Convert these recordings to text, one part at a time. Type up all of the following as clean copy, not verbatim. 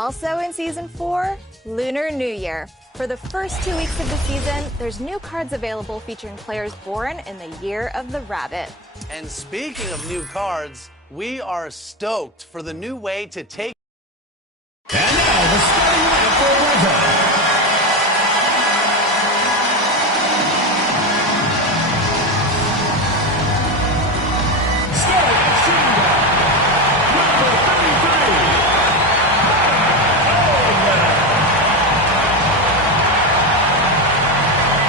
Also in Season 4, Lunar New Year. For the first 2 weeks of the season, there's new cards available featuring players born in the year of the rabbit. And speaking of new cards, we are stoked for the new way to take... And now, the starting lineup for Atlanta. Starting at shooting guard, number 33.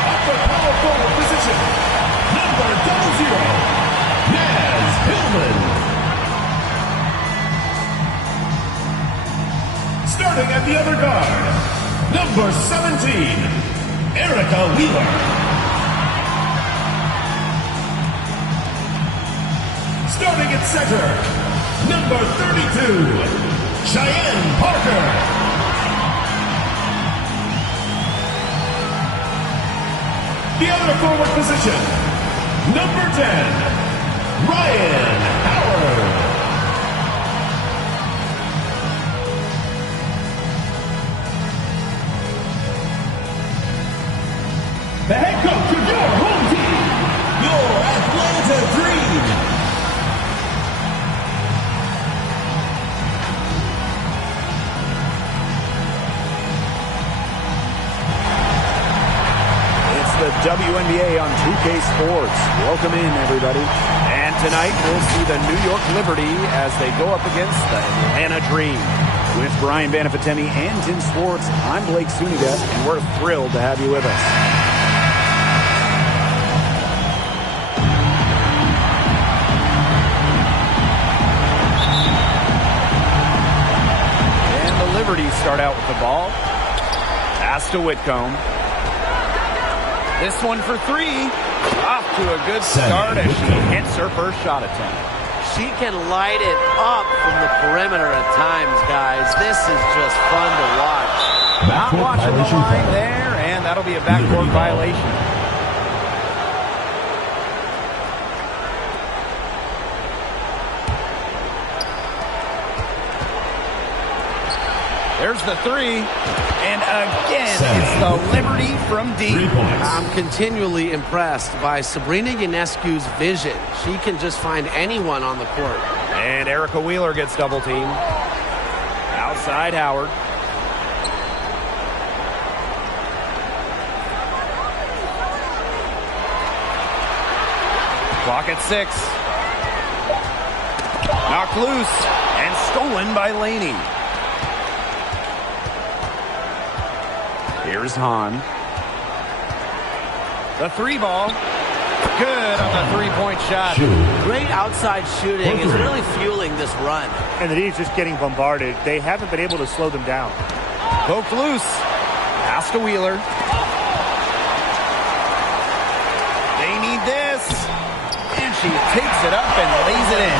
At the power forward position, number 00, Naz Hillman. Starting at the other guard, number 17, Erica Wheeler. Starting at center, number 32, Cheyenne Parker. The other forward position, number 10, Ryan Howard. The head coach of your home team, your Atlanta Dream. It's the WNBA on 2K Sports. Welcome in, everybody. And tonight we'll see the New York Liberty as they go up against the Atlanta Dream. With Brian Banafitemi and Tim Swartz, I'm Blake Suniga, and we're thrilled to have you with us. Liberty start out with the ball. Pass to Whitcomb. This one for three. Off to a good start as she hits her first shot attempt. She can light it up from the perimeter at times, guys. This is just fun to watch. Not watching the line there, and that'll be a backcourt violation. There's the three, and again, it's the Liberty from deep. I'm continually impressed by Sabrina Ionescu's vision. She can just find anyone on the court. And Erica Wheeler gets double teamed. Outside Howard. Clock at 6. Knocked loose and stolen by Laney. Here's Hahn. The three ball. Good on the three-point shot. Great outside shooting is really fueling this run. And the D's just getting bombarded. They haven't been able to slow them down. Poked loose. Pass to Wheeler. They need this. And she takes it up and lays it in.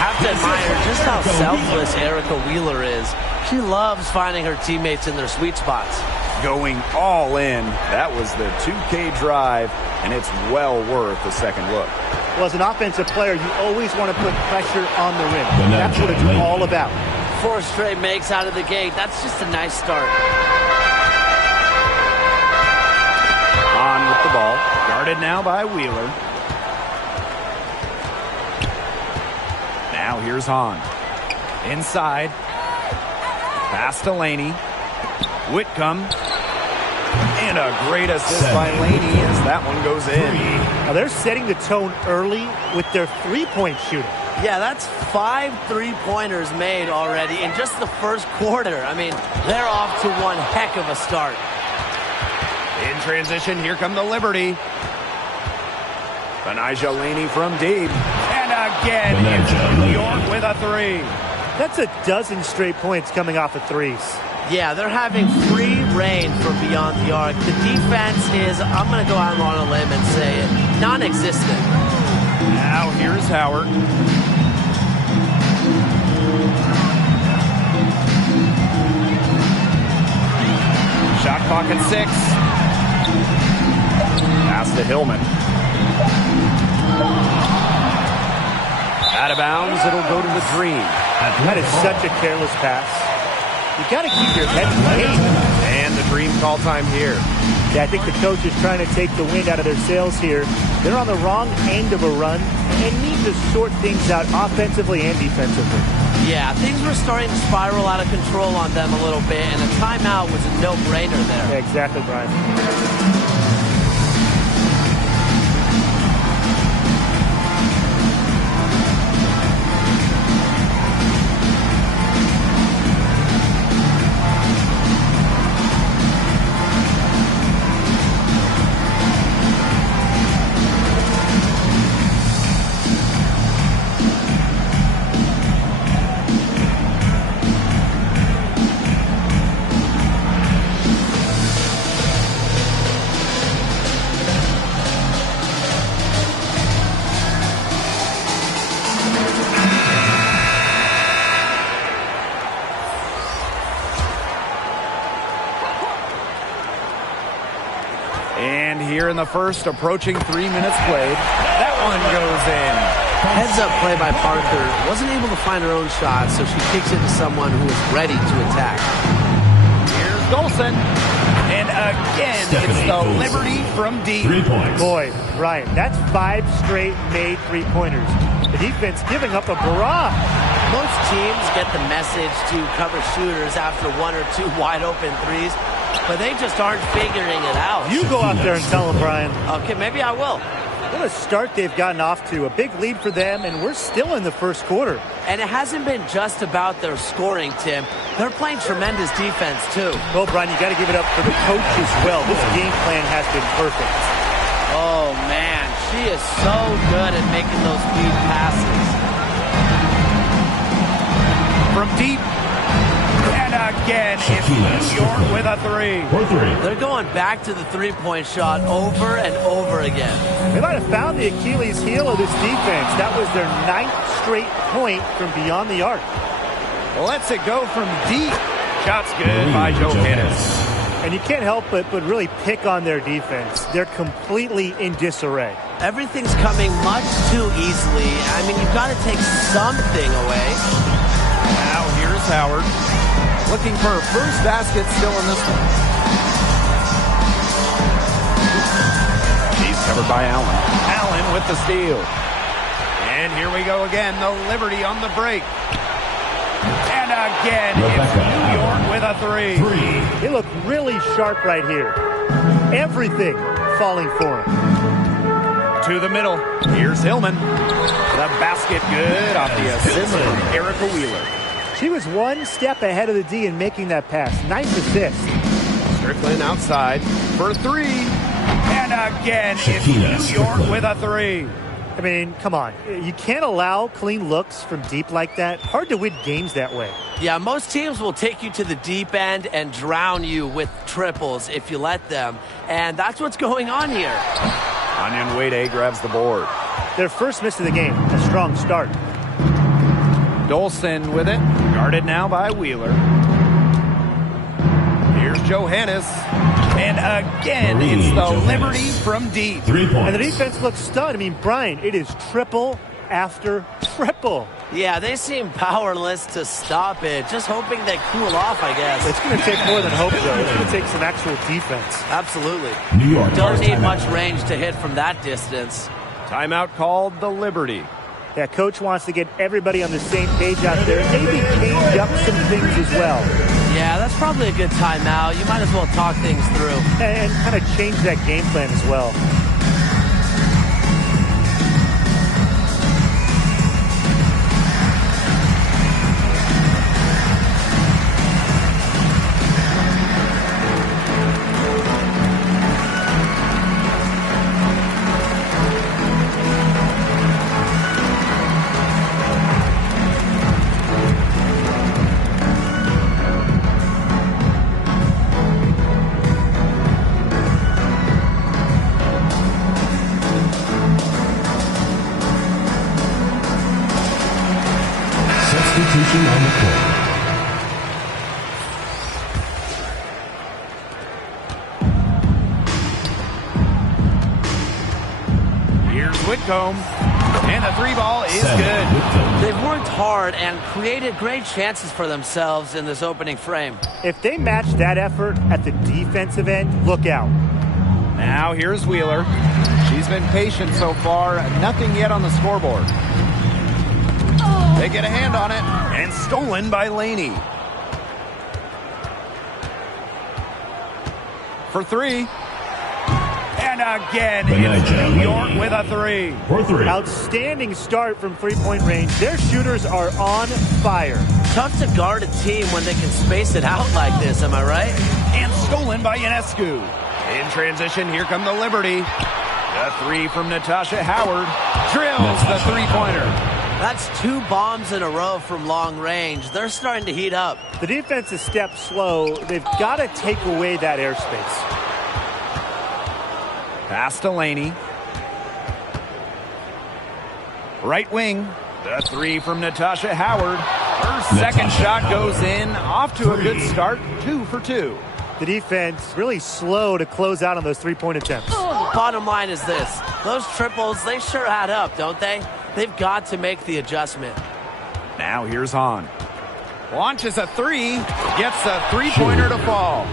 Have to admire just how selfless Erica Wheeler is. She loves finding her teammates in their sweet spots. Going all in. That was the 2K drive, and it's well worth a second look. Well, as an offensive player, you always want to put pressure on the rim. That's what it's all about. 4 straight makes out of the gate. That's just a nice start. On with the ball. Guarded now by Wheeler. Now here's Hahn. Inside. Pass to Laney. Whitcomb. And a great assist by Laney as that one goes in. Now they're setting the tone early with their three-point shooting. Yeah, that's 5 3-pointers made already in just the first quarter. I mean, they're off to one heck of a start. In transition, here come the Liberty. Benijah Laney from deep. And again, it's New York with a three. That's a dozen straight points coming off of threes. Yeah, they're having free reign from beyond the arc. The defense is, I'm going to go out on a limb and say it, non-existent. Now here's Howard. Shot clock at 6. Pass to Hillman. Out of bounds, it'll go to the Dream. That is such a careless pass. You got to keep your head in the game. And the Dream call time here. Yeah, I think the coach is trying to take the wind out of their sails here. They're on the wrong end of a run and need to sort things out offensively and defensively. Yeah, things were starting to spiral out of control on them a little bit, and a timeout was a no-brainer there. Yeah, exactly, Brian. And here in the first, approaching 3 minutes played. That one goes in. Heads-up play by Parker. Wasn't able to find her own shot, so she kicks it to someone who is ready to attack. Here's Dolson. And again, it's the Liberty from deep. 3 points. Boy, Brian, that's 5 straight made three-pointers. The defense giving up a barrage. Most teams get the message to cover shooters after 1 or 2 wide-open threes, but they just aren't figuring it out. You go out there and tell them, Brian. Okay, maybe I will. What a start they've gotten off to. A big lead for them, and we're still in the first quarter. And it hasn't been just about their scoring, Tim. They're playing tremendous defense, too. Well, Brian, you got to give it up for the coach as well. This game plan has been perfect. Oh, man. She is so good at making those lead passes. From deep. And again, it's New York with a three. They're going back to the three-point shot over and over again. They might have found the Achilles heel of this defense. That was their 9th straight point from beyond the arc. Lets it go from deep. Shots good by Johannes. And you can't help but really pick on their defense. They're completely in disarray. Everything's coming much too easily. I mean, you've got to take something away. Now here's Howard. Looking for her first basket still in this one. She's covered by Allen. Allen with the steal. And here we go again. The Liberty on the break. And again, it's New York with a three. They look really sharp right here. Everything falling for them. To the middle. Here's Hillman. The basket good off the assist from Erica Wheeler. She was one step ahead of the D in making that pass. Nice assist. Strickland outside for three. And again, it's New York with a three. I mean, come on. You can't allow clean looks from deep like that. Hard to win games that way. Yeah, most teams will take you to the deep end and drown you with triples if you let them. And that's what's going on here. Onion Wade grabs the board. Their first miss of the game. A strong start. Dolson with it. Guarded now by Wheeler. Here's Johannes. And again, it's the Liberty from deep. 3 points. And the defense looks stunned. I mean, Brian, it is triple after triple. Yeah, they seem powerless to stop it. Just hoping they cool off, I guess. It's going to take more than hope, though. It's going to take some actual defense. Absolutely. New York Don't need timeout. much range to hit from that distance. Timeout called the Liberty. Yeah, coach wants to get everybody on the same page out there. Maybe change up some things as well. Yeah, that's probably a good timeout. You might as well talk things through. And kind of change that game plan as well. Substitution on the court. Here's Whitcomb. And the three ball is Seven. good. They've worked hard and created great chances for themselves in this opening frame. If they match that effort at the defensive end, look out. Now here's Wheeler. She's been patient so far. Nothing yet on the scoreboard. They get a hand on it, and stolen by Laney. For three. And again, it's New York with a three. For three. Outstanding start from three-point range. Their shooters are on fire. Tough to guard a team when they can space it out like this, am I right? And stolen by Ionescu. In transition, here come the Liberty. The three from Natasha Howard. Drills the three-pointer. That's 2 bombs in a row from long range. They're starting to heat up. The defense is stepped slow. They've got to take away that airspace. Pass to Laney. Right wing. The three from Natasha Howard. Her second shot goes in. Off to a good start. 2 for 2. The defense really slow to close out on those three-point attempts. Bottom line is this. Those triples, they sure add up, don't they? They've got to make the adjustment. Now here's Hahn. Launches a three. Gets a three-pointer to fall.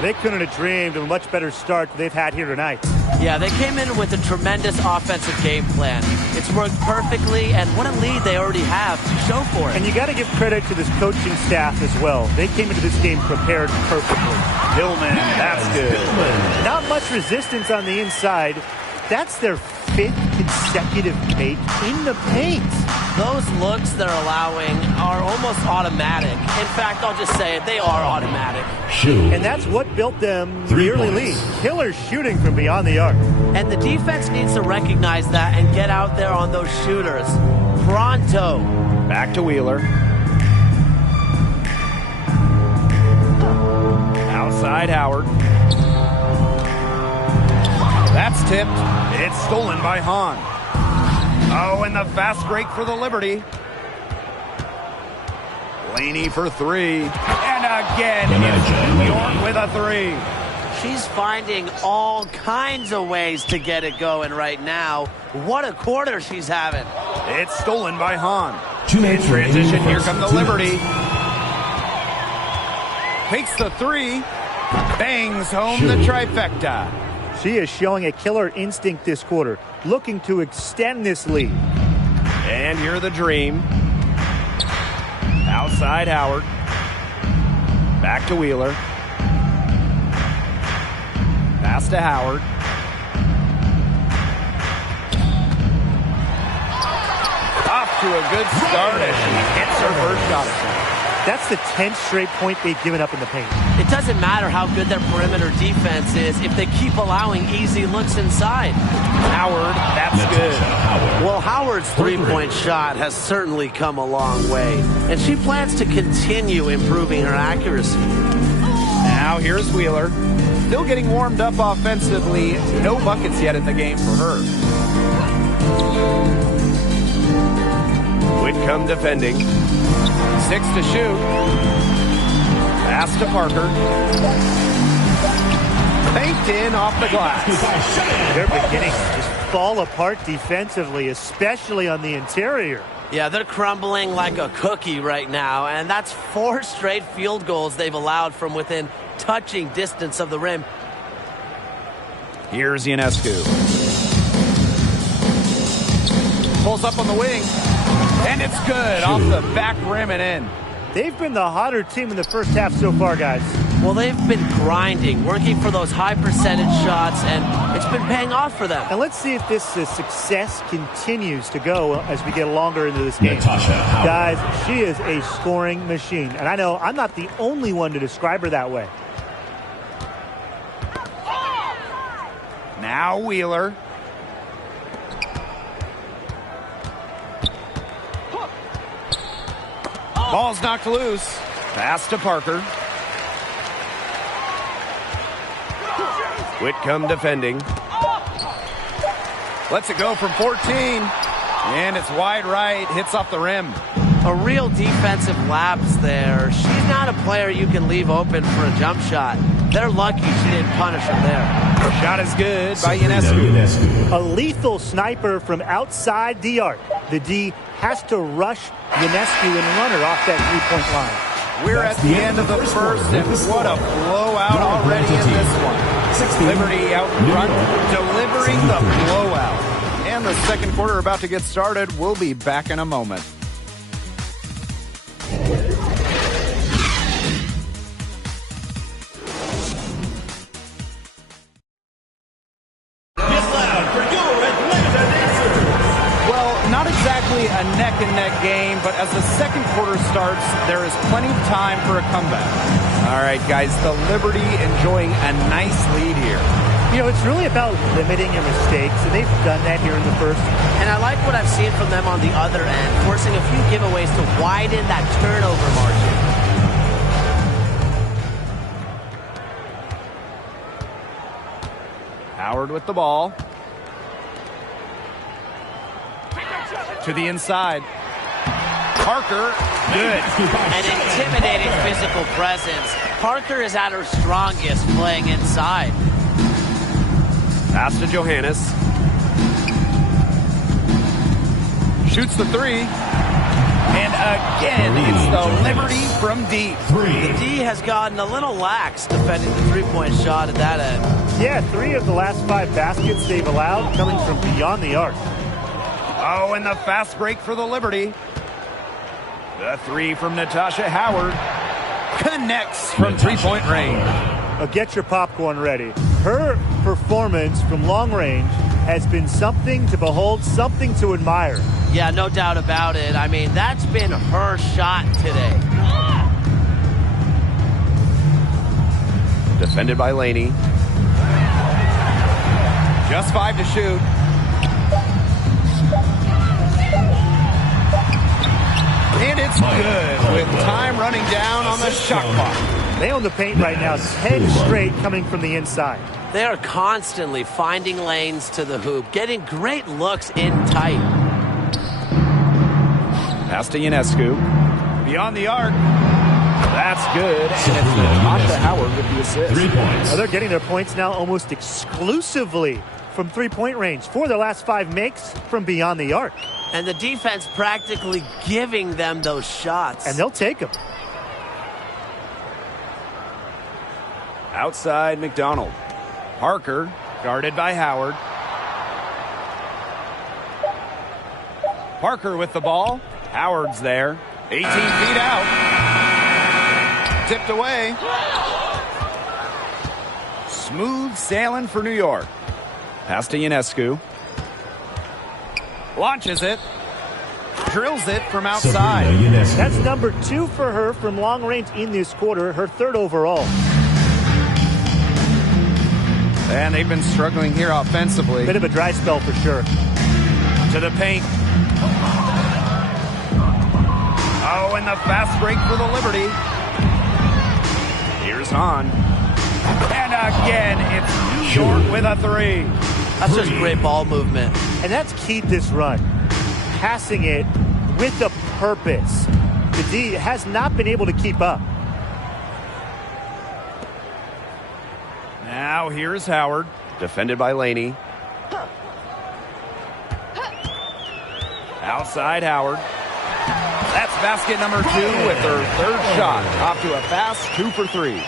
They couldn't have dreamed of a much better start than they've had here tonight. Yeah, they came in with a tremendous offensive game plan. It's worked perfectly, and what a lead they already have to show for it. And you got to give credit to this coaching staff as well. They came into this game prepared perfectly. Hillman, that's good. Not much resistance on the inside. That's their 5th consecutive make in the paint. Those looks they're allowing are almost automatic. In fact, I'll just say it, they are automatic. And that's what built them the early lead. Killer shooting from beyond the arc. And the defense needs to recognize that and get out there on those shooters. Pronto. Back to Wheeler. Outside Howard. That's tipped. It's stolen by Hahn. Oh, and the fast break for the Liberty. Laney for three. And again, it's New York with a three. She's finding all kinds of ways to get it going right now. What a quarter she's having. It's stolen by Hahn. 2 minutes in transition, here first. come the 2 Liberty. minutes. Takes the three. Bangs home the trifecta. She is showing a killer instinct this quarter, looking to extend this lead. And here the Dream. Outside Howard. Back to Wheeler. Pass to Howard. Off to a good start as she hits her first shot attempt. That's the 10th straight point they've given up in the paint. It doesn't matter how good their perimeter defense is if they keep allowing easy looks inside. Howard, that's good. Well, Howard's three-point shot has certainly come a long way, and she plans to continue improving her accuracy. Now here's Wheeler. Still getting warmed up offensively. No buckets yet in the game for her. Whitcomb defending. 6 to shoot. Pass to Parker. Banked in off the glass. They're beginning to just fall apart defensively, especially on the interior. Yeah, they're crumbling like a cookie right now, and that's 4 straight field goals they've allowed from within touching distance of the rim. Here's Ionescu. Pulls up on the wing. And it's good off the back rim and in. They've been the hotter team in the first half so far, guys. Well, they've been grinding, working for those high percentage shots, and it's been paying off for them. And let's see if this success continues to go as we get longer into this game. Guys, she is a scoring machine. And I know I'm not the only one to describe her that way. Now Wheeler. Ball's knocked loose. Pass to Parker. Whitcomb defending. Lets it go from 14. And it's wide right. Hits off the rim. A real defensive lapse there. She's not a player you can leave open for a jump shot. They're lucky she didn't punish her there. Her shot is good by Ionescu. A lethal sniper from outside the arc. the D has to rush Ionescu and run her off that three-point line. We're at the end of the first, and what a blowout already in this one. Liberty out front, delivering the blowout. And the second quarter about to get started. We'll be back in a moment. Not exactly a neck-and-neck game, but as the second quarter starts, there is plenty of time for a comeback. All right, guys, the Liberty enjoying a nice lead here. You know, it's really about limiting your mistakes, and they've done that here in the first. And I like what I've seen from them on the other end, forcing a few giveaways to widen that turnover margin. Howard with the ball. To the inside. Parker, good. An intimidating physical presence. Parker is at her strongest playing inside. Pass to Johannes. Shoots the three. And again, it's the Liberty from deep. The D has gotten a little lax defending the three-point shot at that end. Yeah, 3 of the last 5 baskets they've allowed coming from beyond the arc. Oh, and the fast break for the Liberty. The three from Natasha Howard. Connects from three-point range. Get your popcorn ready. Her performance from long range has been something to behold, something to admire. Yeah, no doubt about it. I mean, that's been her shot today. Defended by Laney. Just 5 to shoot. And it's good with time running down on the shot clock. They own the paint right now, 10 straight coming from the inside. They are constantly finding lanes to the hoop, getting great looks in tight. Pass to Ionescu. Beyond the arc. That's good. And it's Natasha Howard with the assist. 3 points. Well, they're getting their points now almost exclusively from three-point range. 4 of their last 5 makes from beyond the arc. And the defense practically giving them those shots. And they'll take them. Outside McDonald. Parker, guarded by Howard. Parker with the ball. Howard's there. 18 feet out. Tipped away. Smooth sailing for New York. Pass to Ionescu. Launches it. Drills it from outside. That's number 2 for her from long range in this quarter, her 3rd overall. And they've been struggling here offensively. Bit of a dry spell for sure. To the paint. Oh, and the fast break for the Liberty. Here's Hahn. And again, it's New York with a 3. That's just great ball movement. And that's keyed this run. Passing it with a purpose. The D has not been able to keep up. Now here's Howard. Defended by Laney. Outside Howard. That's basket number 2 with their 3rd shot. Off to a fast 2 for 3.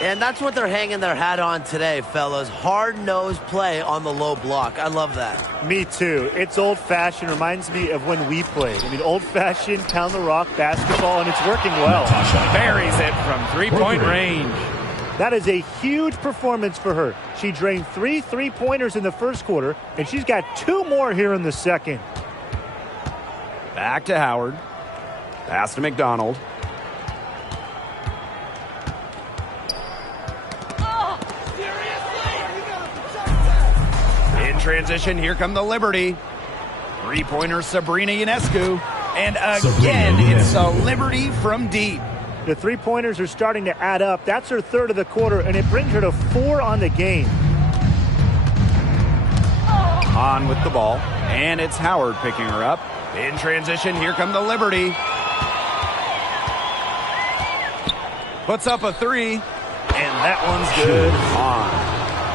And that's what they're hanging their hat on today, fellas. Hard-nosed play on the low block. I love that. Me too. It's old-fashioned. Reminds me of when we played. I mean, old-fashioned pound-the-rock basketball, and it's working well. Buries it from three-point range. That is a huge performance for her. She drained 3 three-pointers in the first quarter, and she's got 2 more here in the second. Back to Howard. Pass to McDonald. In transition, here come the Liberty. Three-pointer Sabrina Ionescu. And again, it's a Liberty from deep. The three-pointers are starting to add up. That's her 3rd of the quarter, and it brings her to 4 on the game. On with the ball, and it's Howard picking her up. In transition, here come the Liberty. Puts up a 3, and that one's good. On.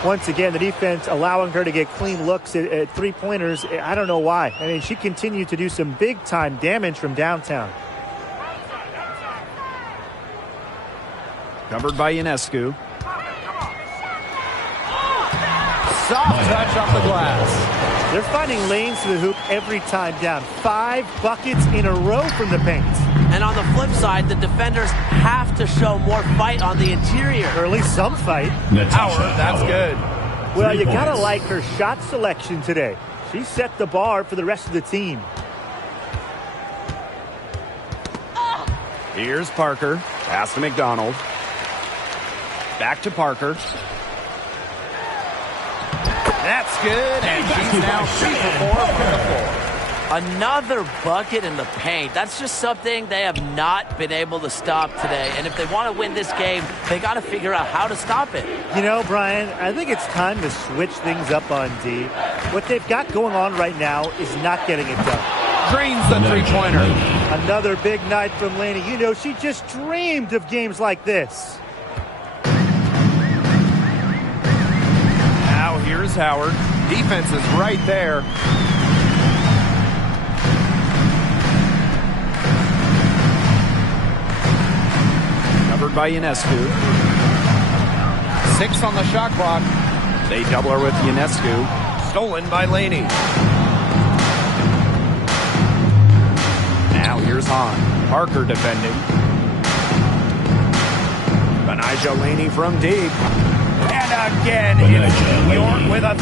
Once again, the defense allowing her to get clean looks at three-pointers. I don't know why. I mean, she continued to do some big-time damage from downtown. Covered by Ionescu. Soft touch off the glass. They're finding lanes to the hoop every time down. 5 buckets in a row from the paint. And on the flip side, the defenders have to show more fight on the interior. Or at least some fight. Howard, that's good. Well, you got to like her shot selection today. She set the bar for the rest of the team. Here's Parker. Pass to McDonald. Back to Parker. That's good, and she's now 3 for 4 from the floor. Another bucket in the paint. That's just something they have not been able to stop today. And if they want to win this game, they got to figure out how to stop it. You know, Brian, I think it's time to switch things up on D. What they've got going on right now is not getting it done. Drains the three-pointer. Another big night from Laney. You know, she just dreamed of games like this. Now here's Howard. Defense is right there. Covered by Ionescu. 6 on the shot clock. They double her with Ionescu. Stolen by Laney. Now here's Hahn. Parker defending. Benijah Laney from deep. And again, it's York with a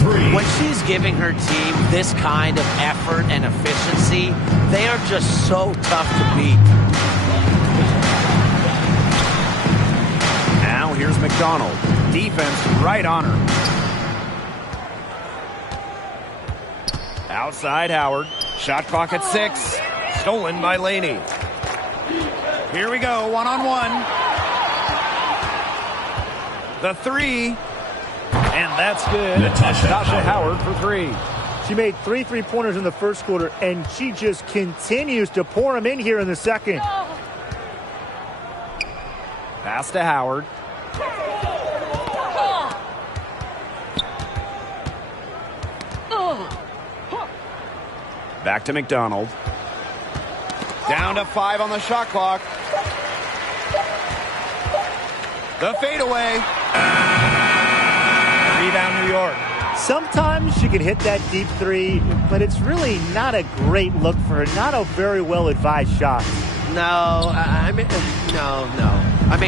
3. When she's giving her team this kind of effort and efficiency, they are just so tough to beat. Now here's McDonald. Defense right on her. Outside Howard. Shot clock at 6. Stolen by Laney. Here we go, one-on-one. The 3. And that's good. Natasha Howard for 3. She made 3 3-pointers in the first quarter, and she just continues to pour them in here in the second. Pass to Howard. Back to McDonald. Down to 5 on the shot clock. The fadeaway. Rebound New York. Sometimes she can hit that deep 3, but it's really not a great look for her. Not a very well-advised shot. No. I mean,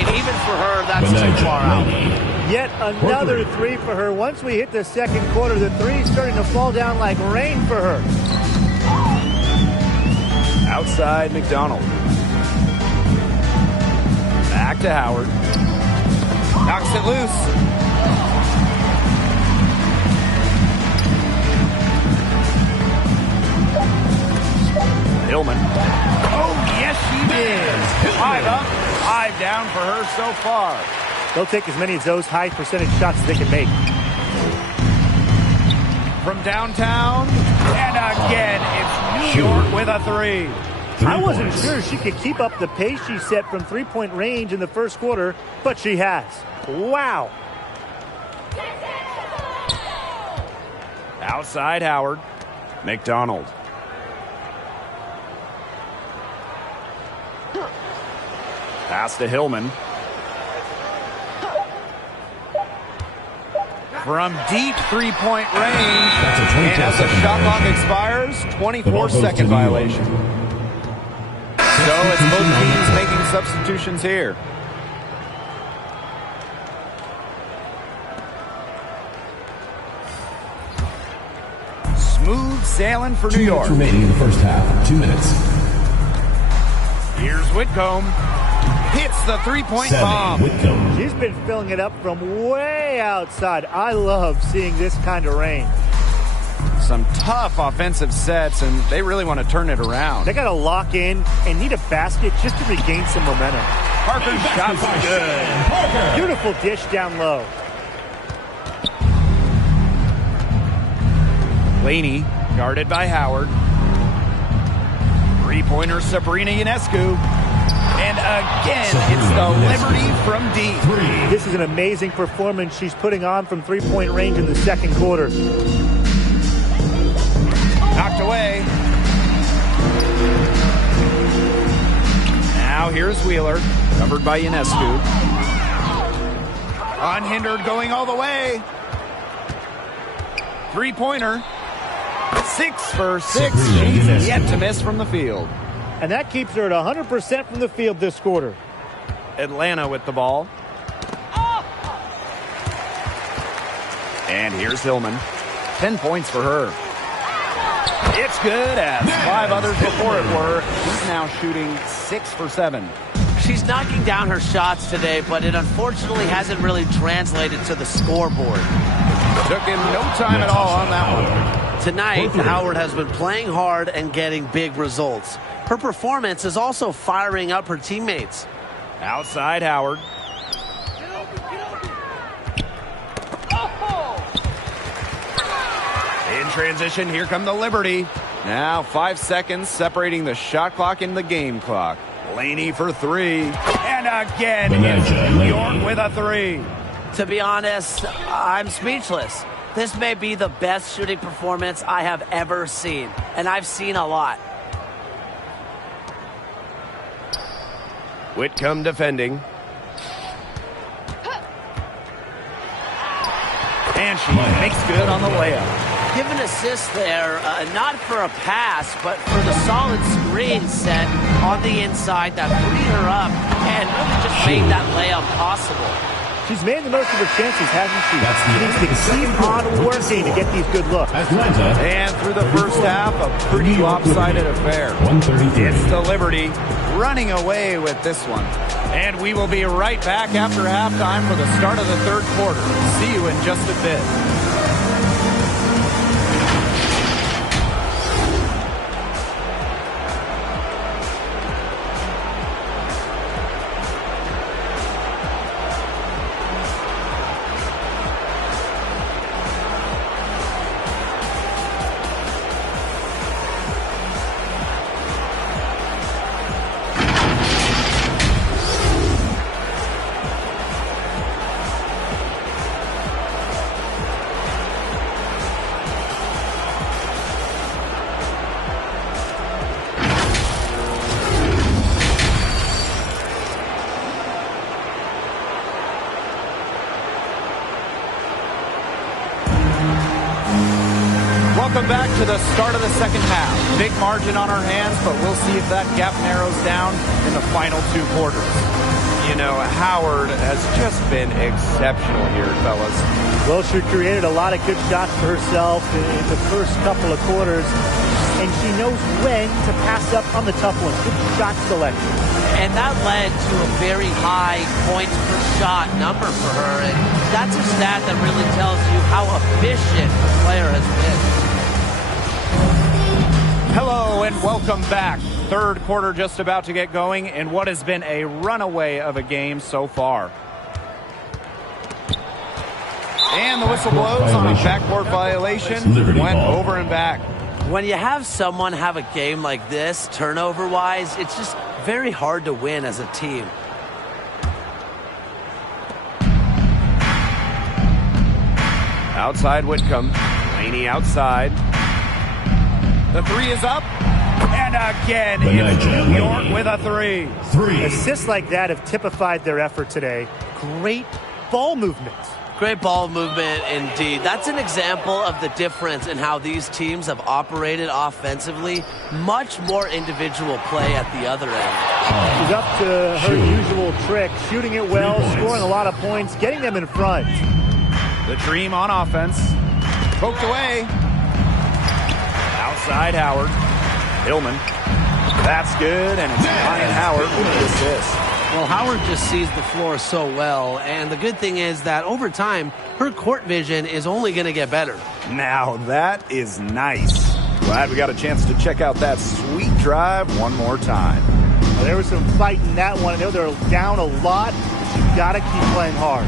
even for her, that's too far out. Yet another 3 for her. Once we hit the second quarter, the 3 is starting to fall down like rain for her. Outside McDonald. Back to Howard. Knocks it loose. Hillman. Oh, yes, she did. 5 up, 5 down for her so far. They'll take as many of those high percentage shots as they can make. From downtown, and again, it's New York with a 3. I wasn't sure she could keep up the pace she set from three-point range in the first quarter, but she has. Wow. Outside Howard. McDonald. Pass to Hillman. From deep three-point range. And as the shot clock expires, 24-second violation. So it's both teams making substitutions here. Smooth sailing for New York. 2 minutes remaining in the first half. 2 minutes. Here's Whitcomb. Hits the three-point bomb. Whitcomb. She's been filling it up from way outside. I love seeing this kind of rain. Some tough offensive sets, and they really want to turn it around. They got to lock in and need a basket just to regain some momentum. Parker's shot's good. Parker. Beautiful dish down low. Laney, guarded by Howard. Three-pointer Sabrina Ionescu. And again, it's the Liberty from deep. This is an amazing performance she's putting on from three-point range in the second quarter. Knocked away. Now here's Wheeler, covered by Ionescu. Unhindered, going all the way. Three-pointer. 6 for 6. She's yet to miss from the field. And that keeps her at 100% from the field this quarter. Atlanta with the ball. And here's Hillman. 10 points for her. It's good, as 5 others before it were. He's now shooting 6 for 7. She's knocking down her shots today, but it unfortunately hasn't really translated to the scoreboard. Took him no time at all on that one. Tonight, Howard has been playing hard and getting big results. Her performance is also firing up her teammates. Outside Howard. In transition, here come the Liberty. Now 5 seconds separating the shot clock and the game clock. Laney for 3. And again, it's New York with a 3. To be honest, I'm speechless. This may be the best shooting performance I have ever seen, and I've seen a lot. Whitcomb defending. And she makes good on the layup. Give an assist there, not for a pass, but for the solid screen set on the inside that freed her up and really just made that layup possible. She's made the most of her chances, hasn't she? She needs to keep on working to get these good looks. And through the first half, a pretty lopsided affair. It's the Liberty running away with this one. And we will be right back after halftime for the start of the third quarter. See you in just a bit. Welcome back to the start of the second half. Big margin on our hands, but we'll see if that gap narrows down in the final 2 quarters. You know, Howard has just been exceptional here, fellas. Well, she created a lot of good shots for herself in the first couple of quarters, and she knows when to pass up on the tough ones. Good shot selection. And that led to a very high points per shot number for her, and that's a stat that really tells you how efficient the player has been. Hello and welcome back. Third quarter just about to get going in what has been a runaway of a game so far. And the whistle blows on a backcourt violation. Went over and back. When you have someone have a game like this, turnover-wise, it's just very hard to win as a team. Outside Whitcomb. Laney outside. The 3 is up. And again, it's New York with a 3. Assists like that have typified their effort today. Great ball movement. Great ball movement indeed. That's an example of the difference in how these teams have operated offensively. Much more individual play at the other end. She's up to her usual trick, shooting it well, scoring a lot of points, getting them in front. The Dream on offense. Poked away. Outside Howard. Hillman. That's good, and it's Ryan Howard with the assist. Well, Howard just sees the floor so well, and the good thing is that over time, her court vision is only going to get better. Now that is nice. Glad we got a chance to check out that sweet drive one more time. Well, there was some fight in that one. I know they're down a lot, but you've got to keep playing hard.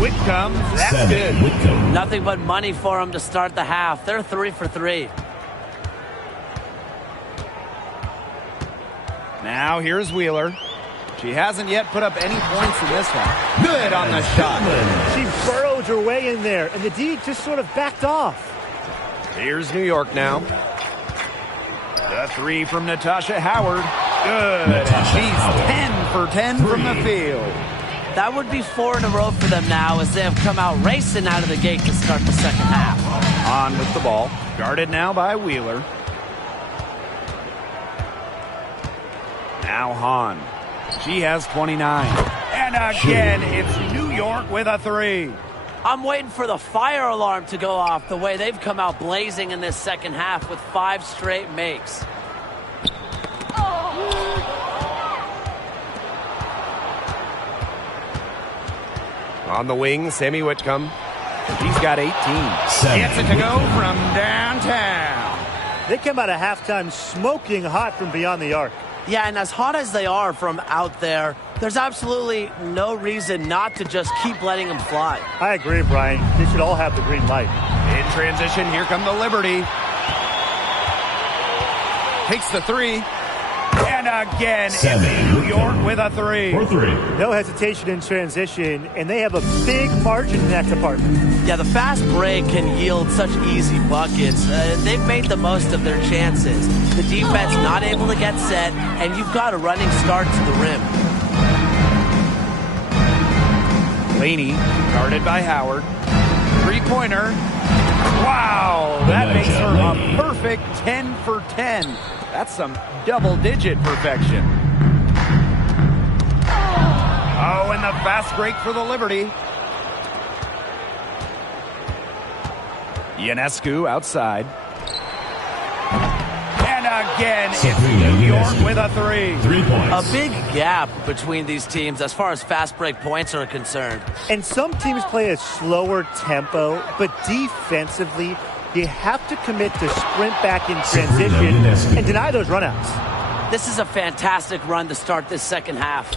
Whitcomb, that's good. Nothing but money for them to start the half. They're 3 for 3. Now here's Wheeler. She hasn't yet put up any points in this one. Good on the shot. She burrowed her way in there, and the D just sort of backed off. Here's New York now. The three from Natasha Howard. Good. She's 10 for 10 from the field. That would be 4 in a row for them now as they have come out racing out of the gate to start the second half. On with the ball. Guarded now by Wheeler. Now Hahn. She has 29. And again, it's New York with a three. I'm waiting for the fire alarm to go off the way they've come out blazing in this second half with 5 straight makes. On the wing, Sammy Whitcomb. He's got 18. Gets it to go from downtown. They come out of halftime smoking hot from beyond the arc. Yeah, and as hot as they are from out there, there's absolutely no reason not to just keep letting them fly. I agree, Brian. They should all have the green light. In transition, here come the Liberty. Takes the three. And again, it's New York with a three. No hesitation in transition, and they have a big margin in that department. Yeah, the fast break can yield such easy buckets. They've made the most of their chances. The defense not able to get set, and you've got a running start to the rim. Laney, guarded by Howard. Three-pointer. Wow, that makes her a perfect 10 for 10. That's some double-digit perfection. Oh, and the fast break for the Liberty. Ionescu outside. And again, it's New York with a three. 3 points. A big gap between these teams as far as fast break points are concerned. And some teams play a slower tempo, but defensively, you have to commit to sprint back in transition and deny those runouts. This is a fantastic run to start this second half.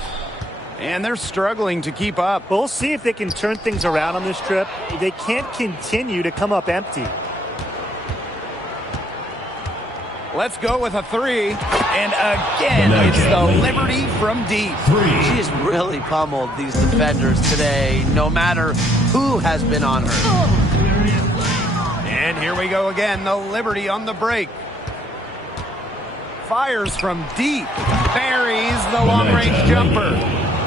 And they're struggling to keep up. We'll see if they can turn things around on this trip. They can't continue to come up empty. Let's go with a three. And again, it's the Liberty from deep. She has really pummeled these defenders today, no matter who has been on her. And here we go again, the Liberty on the break. Fires from deep. Buries the long-range jumper.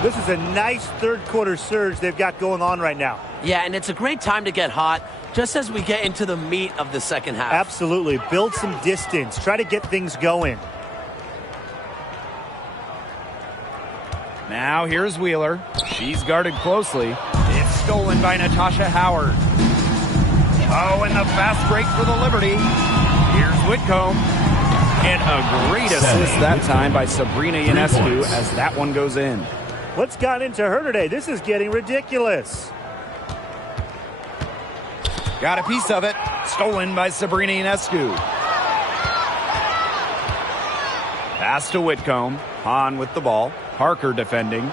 This is a nice third-quarter surge they've got going on right now. Yeah, and it's a great time to get hot, just as we get into the meat of the second half. Absolutely. Build some distance. Try to get things going. Now here's Wheeler. She's guarded closely. It's stolen by Natasha Howard. Oh, and the fast break for the Liberty. Here's Whitcomb. And a great assist that time by Sabrina Ionescu as that one goes in. What's got into her today? This is getting ridiculous. Got a piece of it. Stolen by Sabrina Ionescu. Pass to Whitcomb. Hahn with the ball. Parker defending.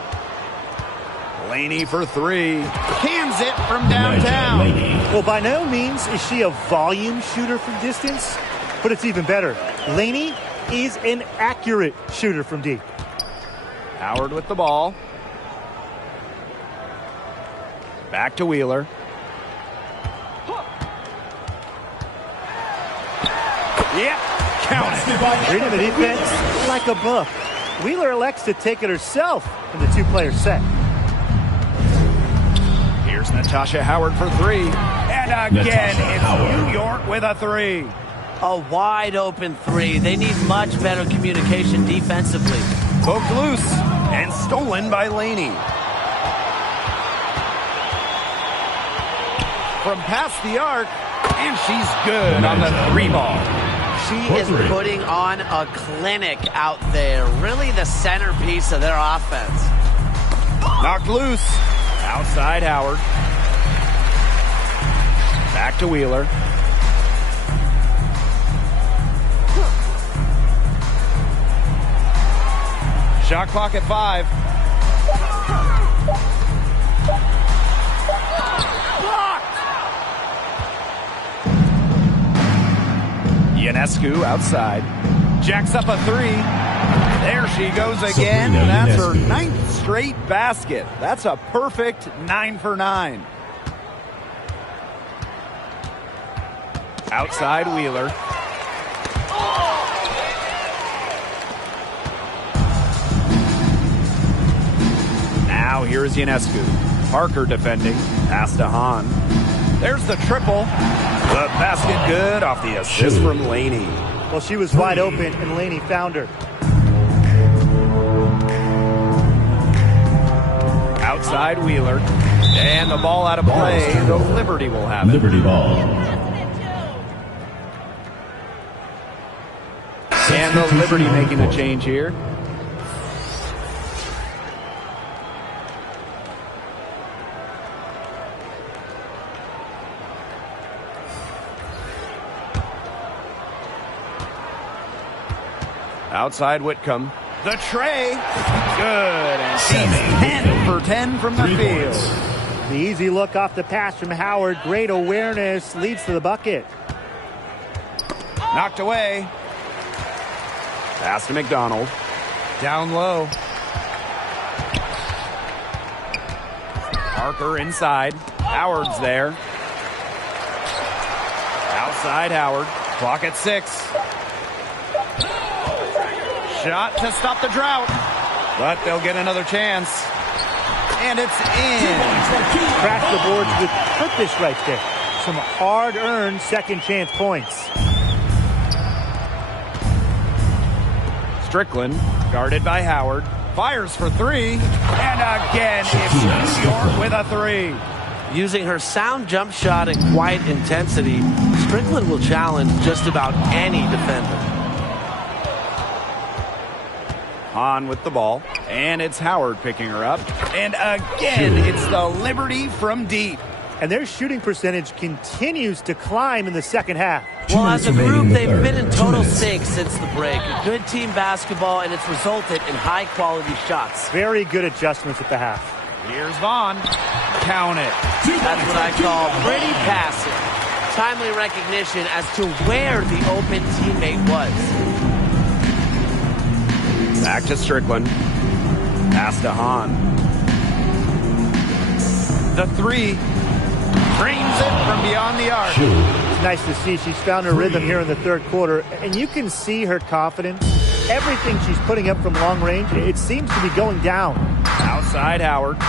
Laney for three. Cans it from downtown. Well, by no means is she a volume shooter from distance, but it's even better. Laney is an accurate shooter from deep. Howard with the ball. Back to Wheeler. Yep, count it. Reading the defense like a book. Wheeler elects to take it herself in the two-player set. Here's Natasha Howard for three. And again, it's New York with a three. A wide open three. They need much better communication defensively. Poked loose and stolen by Laney. From past the arc, and she's good on the three ball. She is putting on a clinic out there. Really the centerpiece of their offense. Knocked loose. Outside Howard. Back to Wheeler. Shot clock at 5. Ionescu outside. Jacks up a three. There she she goes again. That's her 9th straight basket. That's a perfect 9 for 9. Outside Wheeler. Now here's Ionescu. Parker defending. Pass to Hahn. There's the triple. The basket good off the assist from Laney. Well, she was wide open, and Laney found her. Outside Wheeler. And the ball out of play. The Liberty will have it. Liberty ball. And the Liberty making a change here. Outside Whitcomb. The tray. Good. And she's 10 for 10 from the field. The easy look off the pass from Howard. Great awareness. Leads to the bucket. Knocked away. Pass to McDonald. Down low. Parker inside. Howard's there. Outside Howard. Clock at 6. Shot to stop the drought. But they'll get another chance. And it's in. Crash the boards with purpose right there. Some hard-earned second chance points. Strickland, guarded by Howard, fires for 3, and again it's New York with a 3. Using her sound jump shot and quiet intensity, Strickland will challenge just about any defender. Hahn with the ball, and it's Howard picking her up, and again it's the Liberty from deep. And their shooting percentage continues to climb in the second half. Well, as a group, they've been in total sync since the break. Good team basketball, and it's resulted in high-quality shots. Very good adjustments at the half. Here's Vaughn. Count it. That's what I call pretty passive. Timely recognition as to where the open teammate was. Back to Strickland. Pass to Hahn. The 3. Dreams it from beyond the arc. It's nice to see she's found her rhythm here in the third quarter, and you can see her confidence. Everything she's putting up from long range, it seems to be going down. Outside Howard.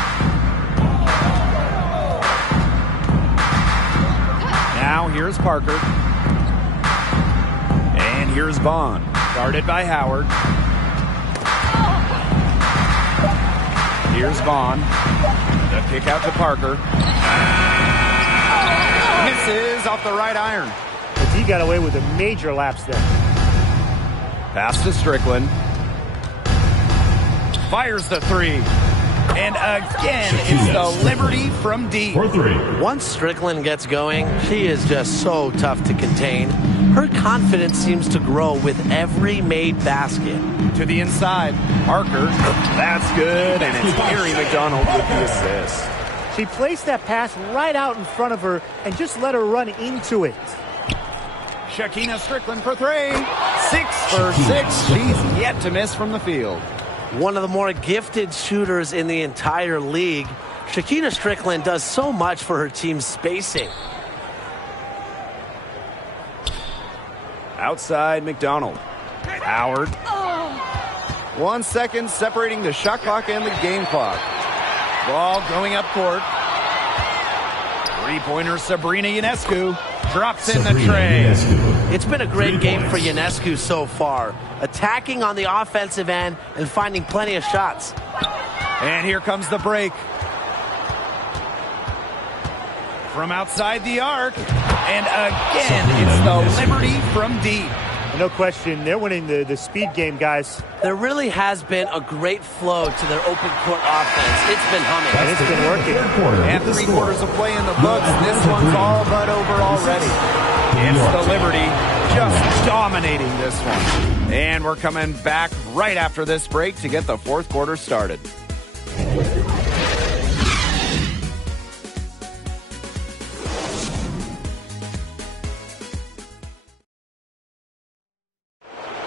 Now here's Parker. And here's Vaughn. Guarded by Howard. Here's Vaughn. The kick out to Parker. Misses off the right iron. But he got away with a major lapse there. Pass to Strickland. Fires the 3. And again, it's the Liberty from deep. For 3. Once Strickland gets going, she is just so tough to contain. Her confidence seems to grow with every made basket. To the inside, Parker. That's good, and it's Gary McDonald with the assist. She placed that pass right out in front of her and just let her run into it. Shakina Strickland for 3. 6 for 6. She's yet to miss from the field. One of the more gifted shooters in the entire league, Shakina Strickland does so much for her team's spacing. Outside McDonald. Howard. 1 second separating the shot clock and the game clock. Ball going up court. Three-pointer Sabrina Ionescu drops in the tray. It's been a great game for Ionescu so far, attacking on the offensive end and finding plenty of shots. And here comes the break. From outside the arc. And again, it's the Liberty from deep. No question, they're winning the speed game, guys. There really has been a great flow to their open court offense. It's been humming. And it's been working. And 3 quarters of play in the books. This one's all but over already. It's the Liberty just dominating this one. And we're coming back right after this break to get the fourth quarter started.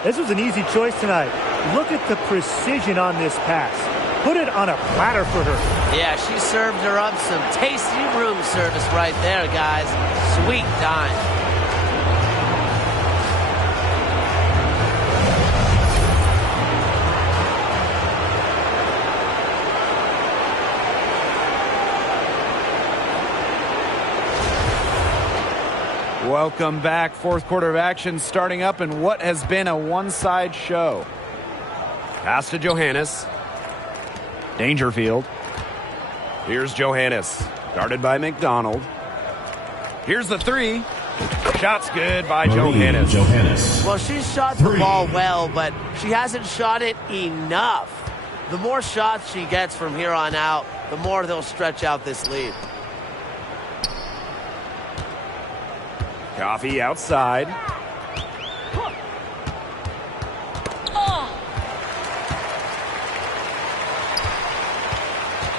This was an easy choice tonight. Look at the precision on this pass. Put it on a platter for her. Yeah, she served her up some tasty room service right there, guys. Sweet dime. Welcome back. Fourth quarter of action starting up in what has been a one-side show. Pass to Johannes. Dangerfield. Here's Johannes. Guarded by McDonald. Here's the three. Shot's good by Johannes. Well, she's shot the ball well, but she hasn't shot it enough. The more shots she gets from here on out, the more they'll stretch out this lead. Coffee outside.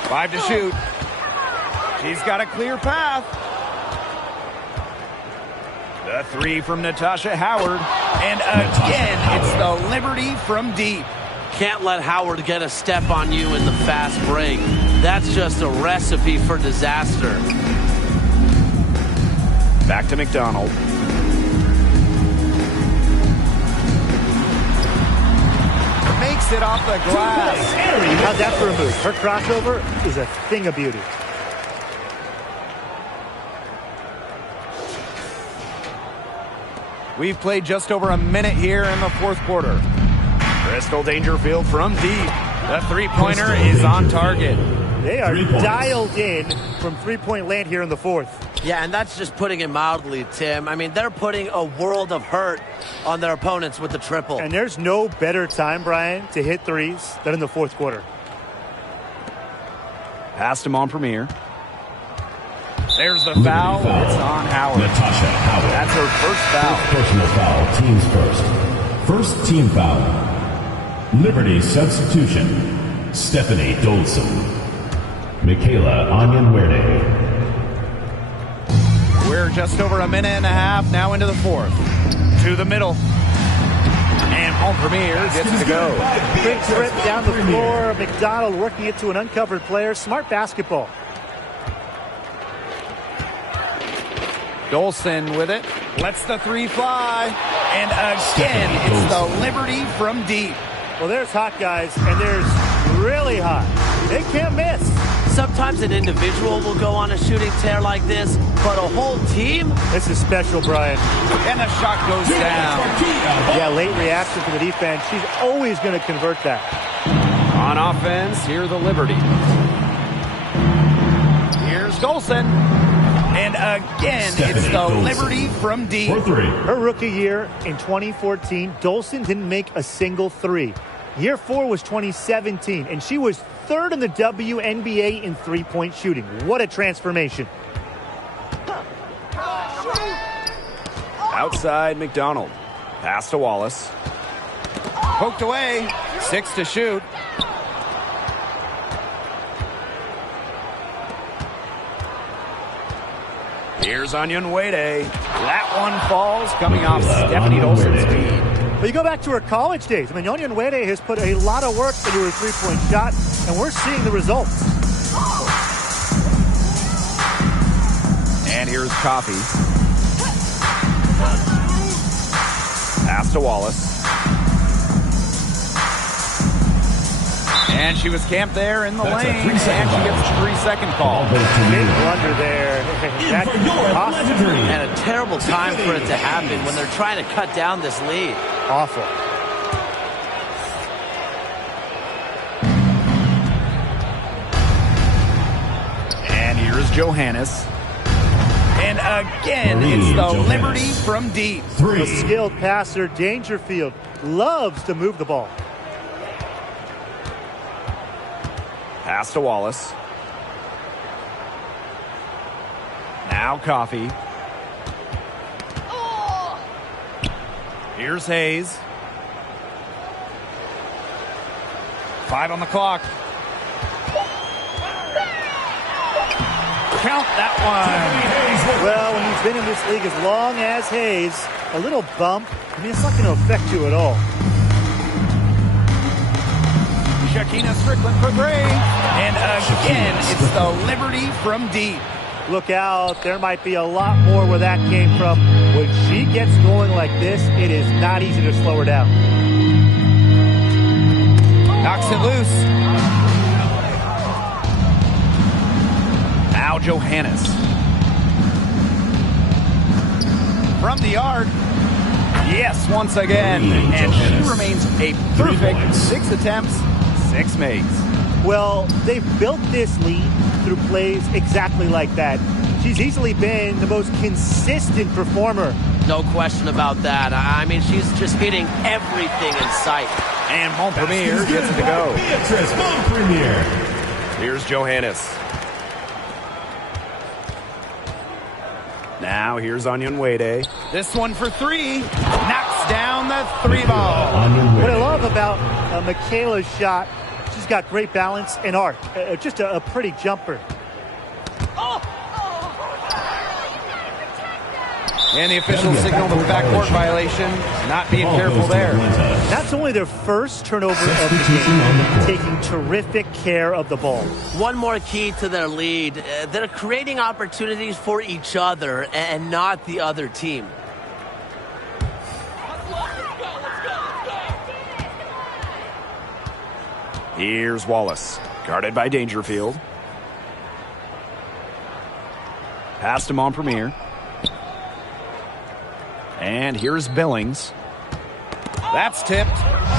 Five to shoot. She's got a clear path. The three from Natasha Howard. And again, it's the Liberty from deep. Can't let Howard get a step on you in the fast break. That's just a recipe for disaster. Back to McDonald. Makes it off the glass. How'd that for a move? Her crossover is a thing of beauty. We've played just over a minute here in the fourth quarter. Crystal Dangerfield from deep. The three-pointer is on target. They are dialed in from three-point land here in the fourth. Yeah, and that's just putting it mildly, Tim. I mean, they're putting a world of hurt on their opponents with the triple. And there's no better time, Brian, to hit threes than in the fourth quarter. Passed him on Premier. There's the foul. It's on Howard. Natasha Howard. That's her first foul. Personal foul, team's first. First team foul. Liberty substitution. Stephanie Dolson. Michaela Onyenwerde. We're just over a minute and a half now into the fourth. To the middle. And Paul Premier gets to go. Quick trip down the floor. McDonald working it to an uncovered player. Smart basketball. Dolson with it. Lets the three fly. And again, it's the Liberty from deep. Well, there's hot guys, and there's really hot. They can't miss. Sometimes an individual will go on a shooting tear like this, but a whole team? This is special, Brian. And the shot goes down. Yeah, late reaction from the defense. She's always going to convert that. On offense, here the Liberty. Here's Dolson. And again, it's the Dolson. Liberty from deep. Her rookie year in 2014, Dolson didn't make a single three. Year 4 was 2017, and she was third in the WNBA in three-point shooting. What a transformation. Outside McDonald. Pass to Wallace. Poked away. 6 to shoot. Here's Onyenwede. That one falls, coming off Stephanie Dolson's feed. But you go back to her college days. I mean, Onyenwede has put a lot of work into her three-point shot, and we're seeing the results. And here's Coffey. Pass to Wallace. And she was camped there in the lane, and she gets a 3-second call. Big blunder there. And a terrible time for it to happen when they're trying to cut down this lead. Awful. And here's Johannes. And again, it's the Liberty from deep. The skilled passer, Dangerfield, loves to move the ball. Pass to Wallace. Now Coffey. Here's Hayes. 5 on the clock. Count that one. Well, when he's been in this league as long as Hayes, a little bump. I mean, it's not going to affect you at all. Shakina Strickland for three. And again, it's the Liberty from deep. Look out. There might be a lot more where that came from. When she gets going like this, it is not easy to slow her down. Knocks it loose. Now Johannes. From the yard. Yes, once again. And she remains a perfect 6 attempts, 6 makes. Well, they've built this lead through plays exactly like that. She's easily been the most consistent performer. No question about that. I mean, she's just hitting everything in sight. And Montpremier gets it to go. Beatrice Montpremier. Here's Johannes. Now here's Onion Wade. This one for three. Knocks down the 3 ball. What I love about Michaela's shot, she's got great balance and arc. Just a pretty jumper. And the official signaled the backcourt violation. Not being careful there. That's only their first turnover of the game, taking terrific care of the ball. One more key to their lead. They're creating opportunities for each other and not the other team. Here's Wallace, guarded by Dangerfield. Pass to Montpremier. And here's Billings. That's tipped.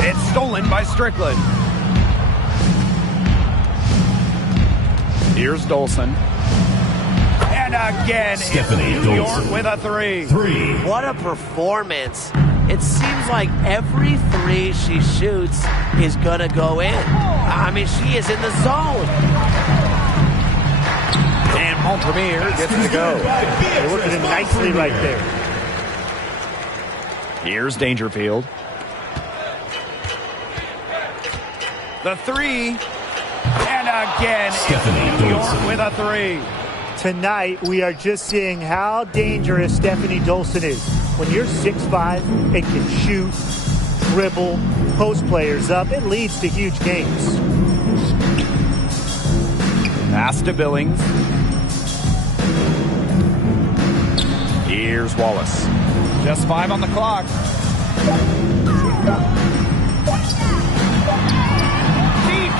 It's stolen by Strickland. Here's Dolson. And again, Stephanie it's New York Dolson with a three. What a performance. It seems like every three she shoots is going to go in. I mean, she is in the zone. And Montpremier gets it to go. They're working it nicely right there. Here's Dangerfield. The three. And again, it's New York with a three. Tonight, we are just seeing how dangerous Stephanie Dolson is. When you're 6'5" and can shoot, dribble, post players up, it leads to huge games. Pass to Billings. Here's Wallace. Just 5 on the clock. She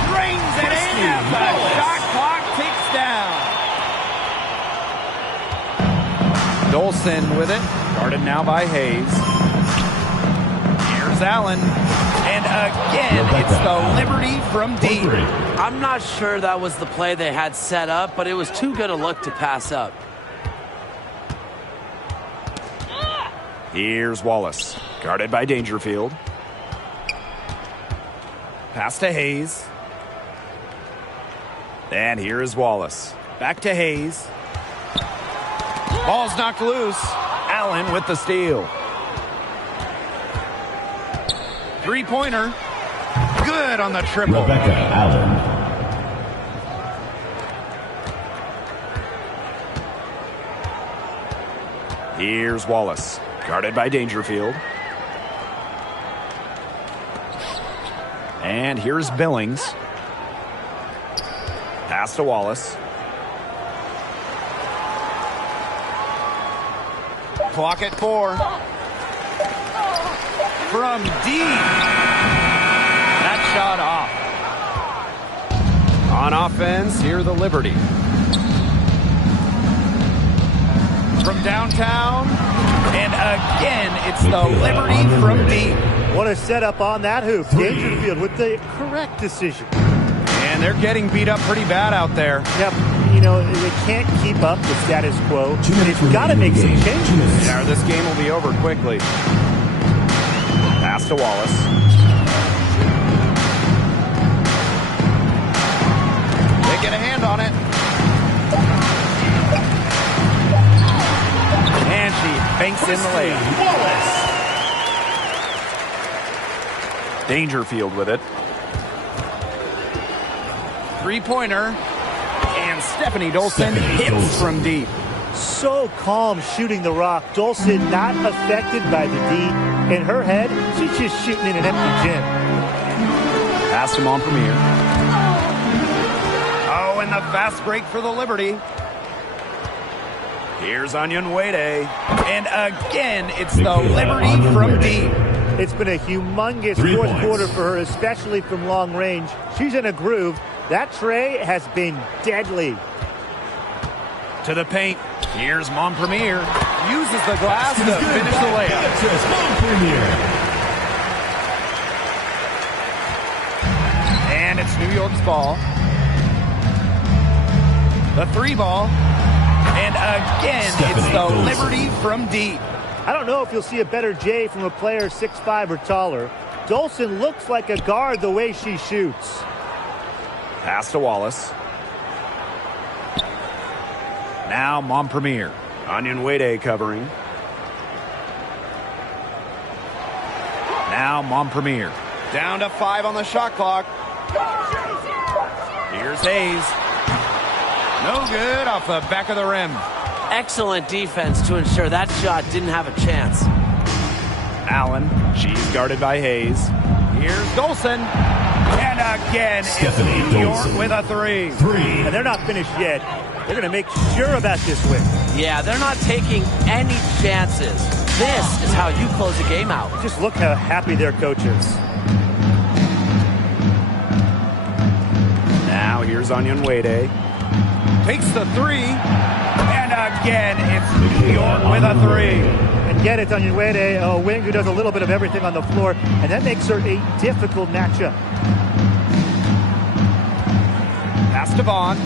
drains it in as the shot clock ticks down. Dolson with it. Guarded now by Hayes. Here's Allen. And again, it's the Liberty from deep. I'm not sure that was the play they had set up, but it was too good a look to pass up. Here's Wallace, guarded by Dangerfield. Pass to Hayes. And here is Wallace. Back to Hayes. Ball's knocked loose. Allen with the steal. Three-pointer. Good on the triple. Rebecca Allen. Here's Wallace, guarded by Dangerfield. And here's Billings. Pass to Wallace. Clock at 4. From deep. That shot off. On offense, here the Liberty. From downtown. And again, it's the Liberty from deep. What a setup on that hoop. Dangerfield with the correct decision. And they're getting beat up pretty bad out there. Yep. You know, they can't keep up the status quo. They've got to make some changes. Yeah, this game will be over quickly. Pass to Wallace. They get a hand on it. And she banks in the layup. Wallace. Dangerfield with it. Three-pointer. And Stephanie Dolson hits from deep. so calm shooting the rock. Dolson not affected by the D. In her head, she's just shooting in an empty gym. Pass to Montpremier. Oh, and the fast break for the Liberty. Here's Onyenwere. And again, it's the Liberty from deep. It's been a humongous 3 fourth points. quarter for her, especially from long range. She's in a groove. That tray has been deadly. To the paint. Here's Montpremier. Uses the glass to finish the layup. Alexis Montpremier. And it's New York's ball. The 3 ball. And again, it's the Dolson. Liberty from deep. I don't know if you'll see a better J from a player 6'5" or taller. Dolson looks like a guard the way she shoots. Pass to Wallace. Now Montpremier. Onyenwere covering. Now Montpremier. Down to 5 on the shot clock. Here's Hayes. No good off the back of the rim. Excellent defense to ensure that shot didn't have a chance. Allen. She's guarded by Hayes. Here's Dolson. And again, Stephanie it's New York Dolson. with a 3. 3. And they're not finished yet. They're going to make sure about this win. Yeah, they're not taking any chances. This is how you close a game out. Just look how happy their coach is. Now here's Onyenwere. Takes the 3. And again, it's New York with a 3. And get it, Onyenwere, a wing who does a little bit of everything on the floor, and that makes her a difficult matchup. Pass to Vaughn.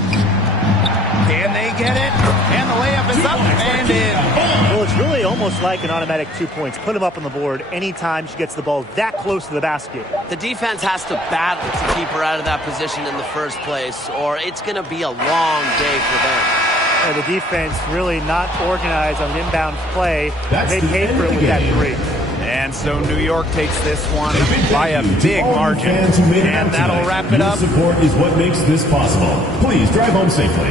Can they get it? And the layup is up and in. Well, it's really almost like an automatic 2 points. Put them up on the board anytime she gets the ball that close to the basket. The defense has to battle to keep her out of that position in the first place, or it's going to be a long day for them. And the defense really not organized on inbound play. That's They the paid end for of it the with that game. 3. And so New York takes this one by a big All margin. fans who made it out And that'll tonight. wrap it Your up. support is what makes this possible. Please drive home safely.